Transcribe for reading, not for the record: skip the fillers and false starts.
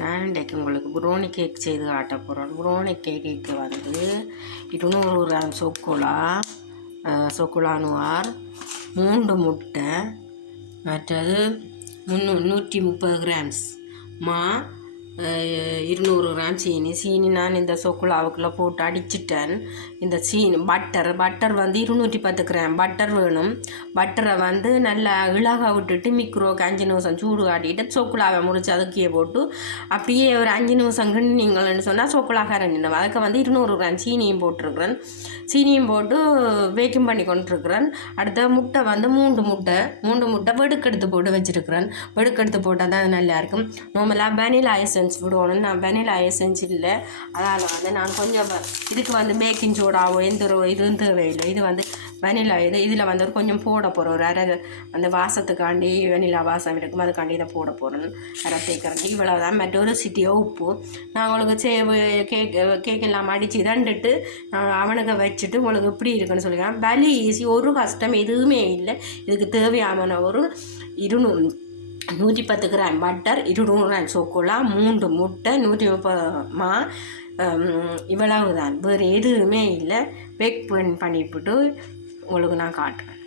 நான் இன்றைக்கு உங்களுக்கு ப்ரௌனி கேக் செய்து காட்ட போகிறேன். ப்ரௌனி கேக்கு வந்து 200 கிராம் சொக்குலா நுவார், 3 முட்டை, மற்றது 130 கிராம்ஸ் மா, 200 கிராம் சீனி நான் இந்த சொக்குலாவுக்குள்ளே போட்டு அடிச்சிட்டேன். இந்த பட்டர் வந்து 210 கிராம் பட்டர் வேணும். பட்டரை வந்து நல்லா இழக விட்டுட்டு மிக்ரோக்கு 5 நிமிஷம் சூடு காட்டிட்டு சொக்குலாவை முடிச்சு அதுக்கே போட்டு அப்படியே ஒரு 5 நிமிஷம் கிண்டினீங்கன்னு சொன்னால் சொக்குலா கரண்டினோம். அதுக்கு வந்து 200 கிராம் சீனியும் போட்டிருக்கிறேன். சீனியும் போட்டு பேக்கிங் பண்ணி கொண்டிருக்கிறேன். அடுத்த முட்டை வந்து 3 முட்டை வெடுக்கெடுத்து போட்டு வச்சுருக்கிறேன். வெடுக்கெடுத்து போட்டால் தான் நல்லாயிருக்கும். நார்மலாக வெனிலா எசன்ஸ் விடுவோம். நான் வெனிலா எசன்ஸ் இல்லை, அதனால் வந்து நான் கொஞ்சம் இதுக்கு வந்து பேக்கிங் சோடாவோ எந்த ஒரு இதுவும் தேவையில்லை. இது வந்து வெனிலா இதில் வந்து ஒரு கொஞ்சம் போட போகிறோம். ஒரு அரை அந்த வாசத்துக்காண்டி வெனிலா வாசம் இருக்கும், அதுக்காண்டி இதை போட போகிறேன். அரை தேக்கரண்டி இவ்வளோதான். மற்றொரு சிட்டியோ உப்பு. நான் உங்களுக்கு கேக் எல்லாம் அடித்து தண்டுட்டு அவனுக்கு வச்சுட்டு உங்களுக்கு இப்படி இருக்குன்னு சொல்லிக்கிறேன். வலி ஈஸி, ஒரு கஷ்டம் எதுவுமே இல்லை. இதுக்கு தேவையான ஒரு 110 கிராம் பட்டர், 200 கிராம் சொக்குலா, 3 முட்டை, 130 மா, இவ்வளவு தான். வேறு எதுவுமே இல்லை. பேக் பண்ணிவிட்டு உங்களுக்கு நான் காட்டுறேன்.